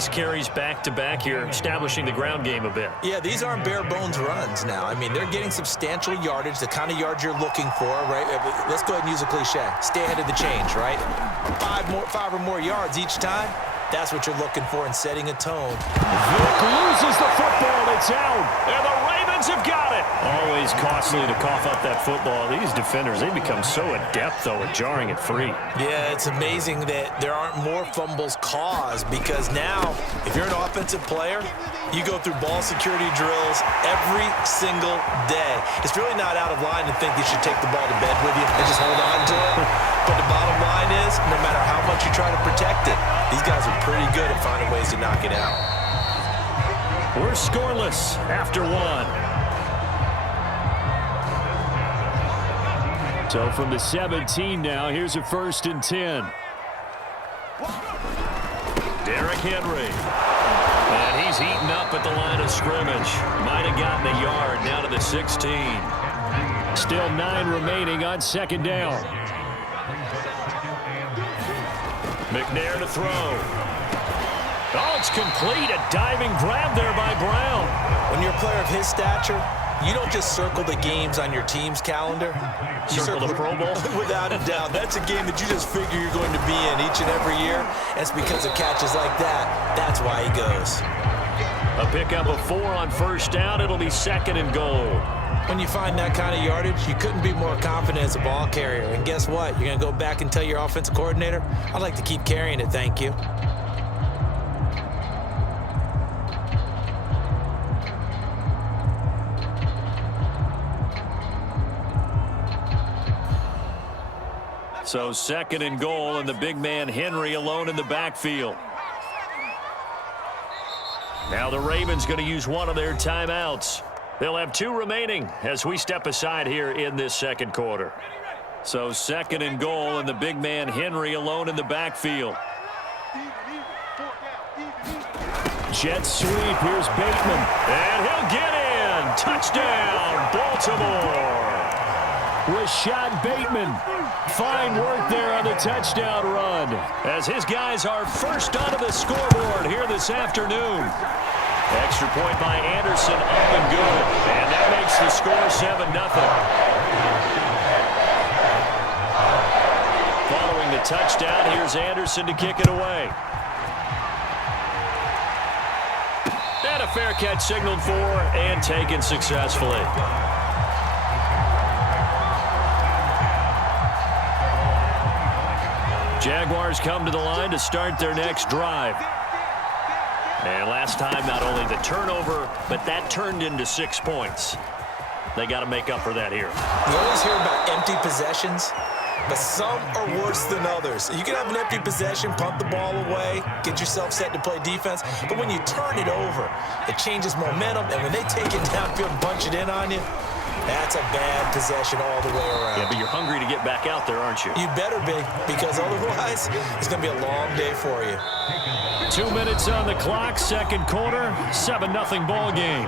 nice carries back-to-back here, establishing the ground game a bit. Yeah, these aren't bare-bones runs now. I mean, they're getting substantial yardage, the kind of yards you're looking for, right? Let's go ahead and use a cliche. Stay ahead of the change, right? Five or more yards each time. That's what you're looking for in setting a tone. Vick loses the football. It's out. And the Ravens have got it. Always costly to cough up that football. These defenders, they become so adept, though, at jarring it free. Yeah, it's amazing that there aren't more fumbles caused because now, if you're an offensive player, you go through ball security drills every single day. It's really not out of line to think you should take the ball to bed with you and just hold on to it. But the bottom line is, no matter how much you try to protect it, these guys are pretty good at finding ways to knock it out. We're scoreless after one. So from the 17 now, here's a 1st and 10. Derrick Henry. And he's eaten up at the line of scrimmage. Might have gotten a yard down to the 16. Still 9 remaining on 2nd down. McNair to throw. Oh, it's complete. A diving grab there by Brown. When you're a player of his stature, you don't just circle the games on your team's calendar. You circle the Pro Bowl? Without a doubt. That's a game that you just figure you're going to be in each and every year. It's because of catches like that. That's why he goes. A pickup of 4 on 1st down. It'll be 2nd and goal. When you find that kind of yardage, you couldn't be more confident as a ball carrier. And guess what? You're going to go back and tell your offensive coordinator, I'd like to keep carrying it, thank you. So 2nd and goal, and the big man Henry alone in the backfield. Now the Ravens going to use one of their timeouts. They'll have 2 remaining as we step aside here in this 2nd quarter. So 2nd and goal, and the big man Henry alone in the backfield. Jet sweep. Here's Bateman. And he'll get in. Touchdown, Baltimore. Rashad Bateman. Fine work there on the touchdown run. As his guys are first onto the scoreboard here this afternoon. Extra point by Anderson, up and good. And that makes the score 7-0. Following the touchdown, here's Anderson to kick it away. And a fair catch signaled for and taken successfully. Jaguars come to the line to start their next drive. And last time, not only the turnover, but that turned into 6 points. They got to make up for that here. You always hear about empty possessions, but some are worse than others. You can have an empty possession, punt the ball away, get yourself set to play defense, but when you turn it over, it changes momentum, and when they take it downfield and punch it in on you, that's a bad possession all the way around. Yeah, but you're hungry to get back out there, aren't you? You better be, because otherwise, it's going to be a long day for you. 2 minutes on the clock, 2nd quarter, 7-0 ball game.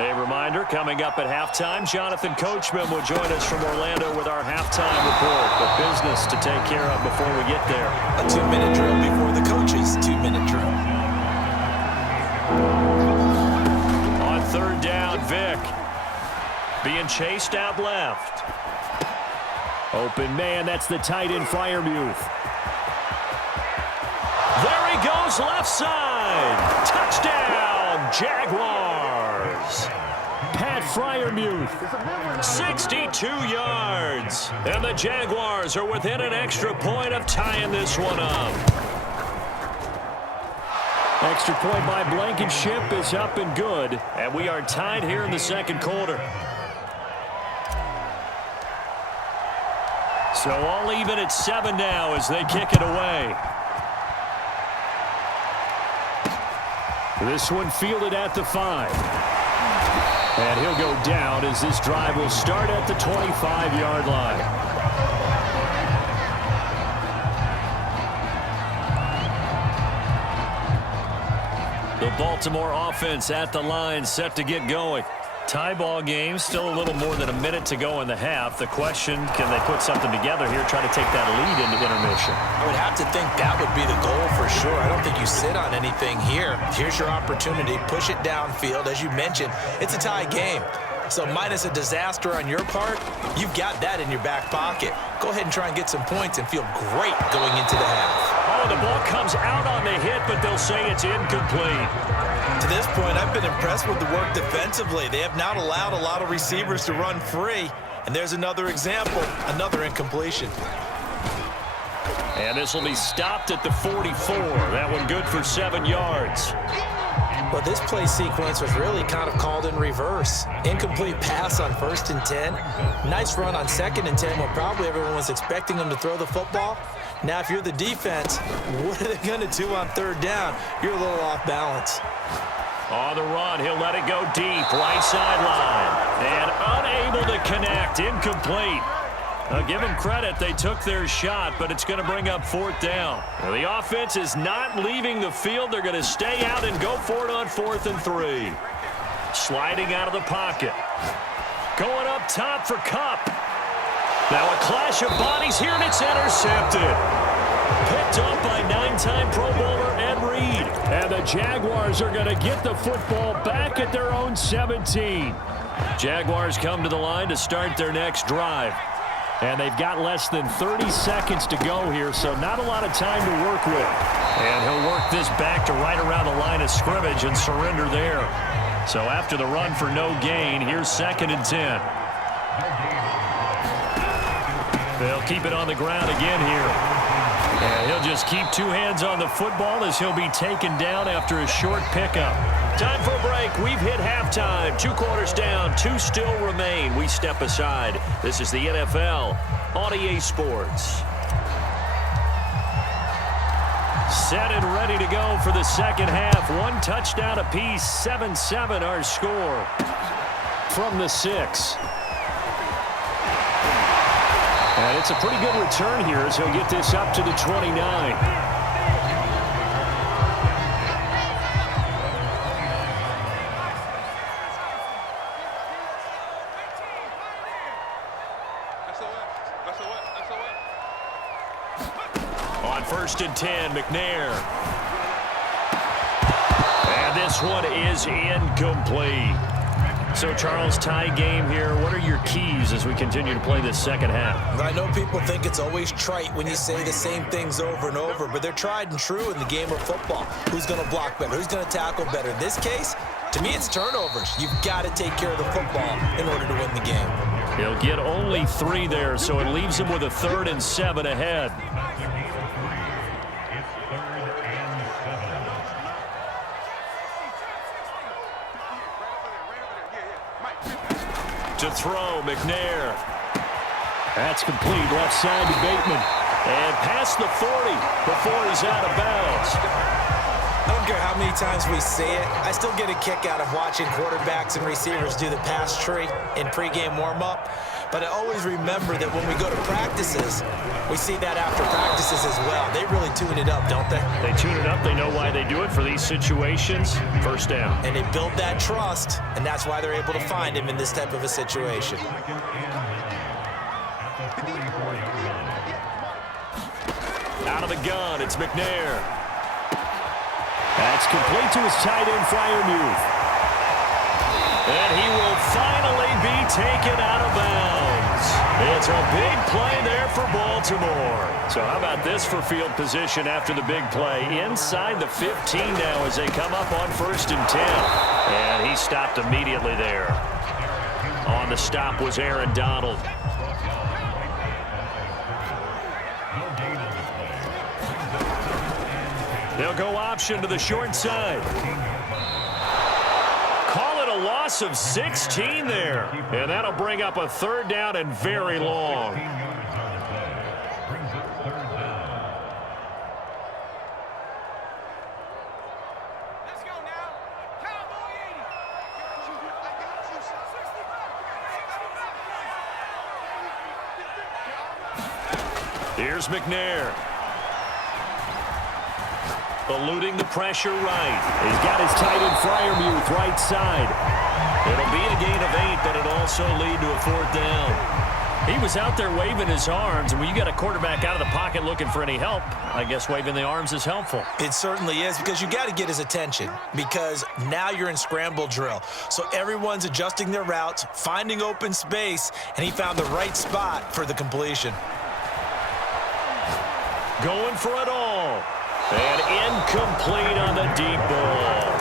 A reminder, coming up at halftime, Jonathan Coachman will join us from Orlando with our halftime report. But business to take care of before we get there. A 2-minute drill before the coach's 2-minute drill. On 3rd down, Vick. Being chased out left. Open man, that's the tight end Freiermuth. There he goes, left side. Touchdown, Jaguars. Pat Freiermuth. 62 yards. And the Jaguars are within an extra point of tying this one up. Extra point by Blankenship is up and good. And we are tied here in the 2nd quarter. So all even at 7 now as they kick it away. This one fielded at the 5. And he'll go down as this drive will start at the 25-yard line. The Baltimore offense at the line, set to get going. Tie ball game, still a little more than a minute to go in the half. The question, can they put something together here, try to take that lead into intermission? I would have to think that would be the goal for sure. I don't think you sit on anything here. Here's your opportunity. Push it downfield. As you mentioned, it's a tie game. So minus a disaster on your part, you've got that in your back pocket. Go ahead and try and get some points and feel great going into the half. Oh, the ball comes out on the hit, but they'll say it's incomplete. To this point, I've been impressed with the work defensively. They have not allowed a lot of receivers to run free. And there's another example, another incompletion. And this will be stopped at the 44. That one good for 7 yards. Well, this play sequence was really kind of called in reverse. Incomplete pass on 1st and 10. Nice run on 2nd and 10 when probably everyone was expecting them to throw the football. Now, if you're the defense, what are they going to do on 3rd down? You're a little off balance. On the run, he'll let it go deep, right sideline. And unable to connect, incomplete. Give them credit, they took their shot, but it's going to bring up 4th down. Now, the offense is not leaving the field. They're going to stay out and go for it on 4th and 3. Sliding out of the pocket. Going up top for Kupp. Now a clash of bodies here, and it's intercepted. Picked up by 9-time Pro Bowler Ed Reed. And the Jaguars are going to get the football back at their own 17. Jaguars come to the line to start their next drive. And they've got less than 30 seconds to go here, so not a lot of time to work with. And he'll work this back to right around the line of scrimmage and surrender there. So after the run for no gain, here's 2nd and 10. They'll keep it on the ground again here. And he'll just keep 2 hands on the football as he'll be taken down after a short pickup. Time for a break. We've hit halftime. 2 quarters down. 2 still remain. We step aside. This is the NFL on EA Sports. Set and ready to go for the second half. 1 touchdown apiece. 7-7 our score. From the 6. And it's a pretty good return here as he'll get this up to the 29. On 1st and 10, McNair. And this one is incomplete. So, Charles, tie game here. What are your keys as we continue to play this second half? I know people think it's always trite when you say the same things over and over, but they're tried and true in the game of football. Who's going to block better? Who's going to tackle better? In this case, to me, it's turnovers. You've got to take care of the football in order to win the game. He'll get only 3 there, so it leaves him with a 3rd and 7 ahead. To throw, McNair. That's complete. Left side to Bateman. And past the 40 before he's out of bounds. I don't care how many times we say it. I still get a kick out of watching quarterbacks and receivers do the pass tree in pregame warm-up. But I always remember that when we go to practices, we see that after practices as well. They really tune it up, don't they? They tune it up. They know why they do it for these situations. 1st down. And they build that trust, and that's why they're able to find him in this type of a situation. Out of the gun, it's McNair. That's complete to his tight end, Freiermuth. And he will finally be taken out of bounds. It's a big play there for Baltimore. So how about this for field position after the big play? Inside the 15 now as they come up on 1st and 10. And he stopped immediately there. On the stop was Aaron Donald. They'll go option to the short side. Call it a loss of 16 there. And that'll bring up a 3rd down and very long. Let's go now. Cowboy 80. Here's McNair. Eluding the pressure right. He's got his tight end Freiermuth right side. It'll be a gain of 8, but it'll also lead to a 4th down. He was out there waving his arms, and when you got a quarterback out of the pocket looking for any help, I guess waving the arms is helpful. It certainly is, because you got to get his attention, because now you're in scramble drill. So everyone's adjusting their routes, finding open space, and he found the right spot for the completion. Going for it all. And incomplete on the deep ball.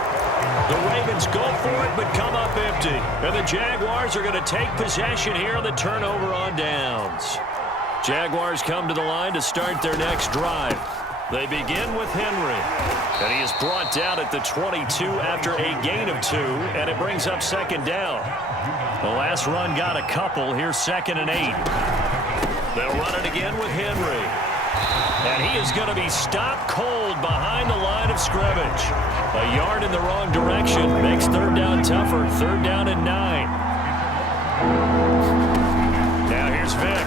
The Ravens go for it, but come up empty. And the Jaguars are going to take possession here on the turnover on downs. Jaguars come to the line to start their next drive. They begin with Henry. And he is brought down at the 22 after a gain of 2, and it brings up 2nd down. The last run got a couple. Here's 2nd and 8. They'll run it again with Henry. And he is going to be stopped cold behind the line of scrimmage. A yard in the wrong direction makes 3rd down tougher. 3rd down and 9. Now here's Vick.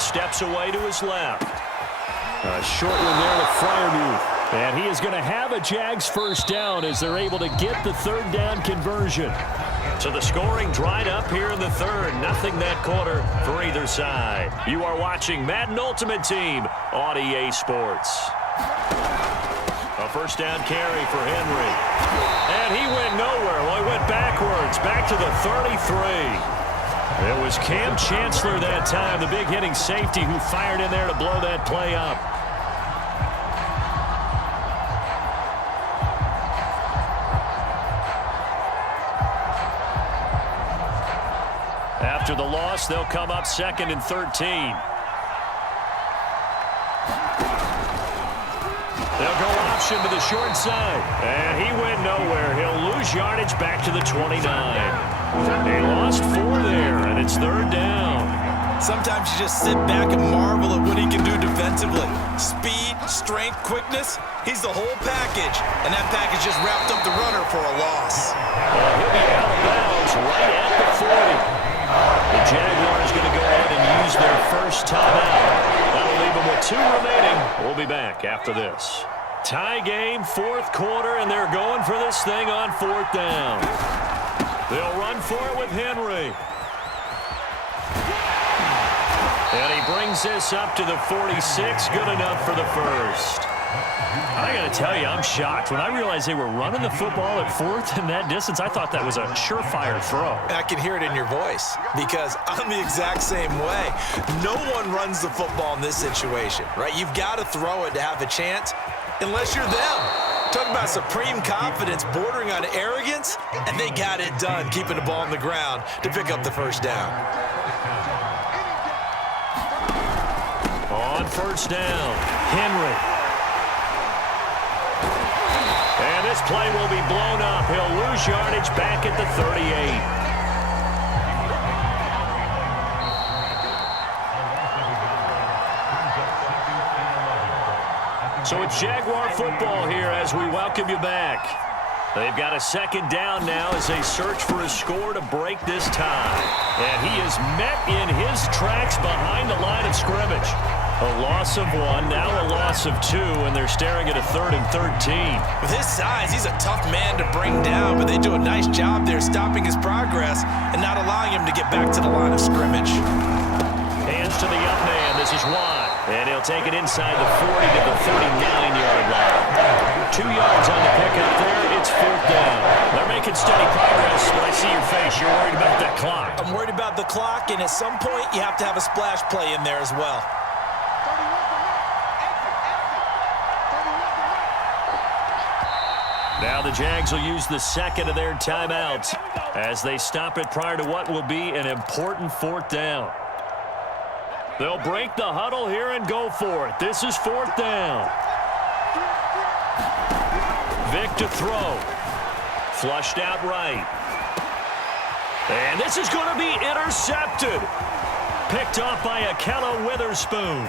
Steps away to his left. A short one there with Freiermuth. And he is going to have a Jags 1st down as they're able to get the 3rd down conversion. So the scoring dried up here in the 3rd. Nothing that quarter for either side. You are watching Madden Ultimate Team on EA Sports. A 1st down carry for Henry. And he went nowhere. Well, he went backwards, back to the 33. It was Cam Chancellor that time, the big hitting safety, who fired in there to blow that play up. After the loss, they'll come up 2nd and 13. They'll go option to the short side. And he went nowhere. He'll lose yardage back to the 29. They lost 4 there, and it's 3rd down. Sometimes you just sit back and marvel at what he can do defensively. Speed, strength, quickness, he's the whole package. And that package just wrapped up the runner for a loss. Well, he'll be out of bounds right at the 40. The Jaguars going to go ahead and use their 1st timeout. That'll leave them with 2 remaining. We'll be back after this. Tie game, 4th quarter, and they're going for this thing on 4th down. They'll run for it with Henry. And he brings this up to the 46. Good enough for the 1st. I got to tell you, I'm shocked. When I realized they were running the football at 4th in that distance, I thought that was a surefire throw. I can hear it in your voice, because I'm the exact same way. No one runs the football in this situation, right? You've got to throw it to have a chance, unless you're them. Talk about supreme confidence bordering on arrogance, and they got it done, keeping the ball on the ground to pick up the 1st down. On 1st down, Henry. And this play will be blown up. He'll lose yardage back at the 38. So it's Jaguar football here as we welcome you back. They've got a 2nd down now as they search for a score to break this tie. And he is met in his tracks behind the line of scrimmage. A loss of 1, now a loss of 2, and they're staring at a 3rd and 13. With his size, he's a tough man to bring down, but they do a nice job there stopping his progress and not allowing him to get back to the line of scrimmage. Hands to the up man. This is Watt. And he'll take it inside the 40 to the 39-yard line. 2 yards on the pickup there. It's 4th down. They're making steady progress, but I see your face. You're worried about that clock. I'm worried about the clock, and at some point, you have to have a splash play in there as well. Now the Jags will use the 2nd of their timeouts as they stop it prior to what will be an important 4th down. They'll break the huddle here and go for it. This is 4th down. Vick to throw. Flushed out right. And this is going to be intercepted. Picked off by Akello Witherspoon.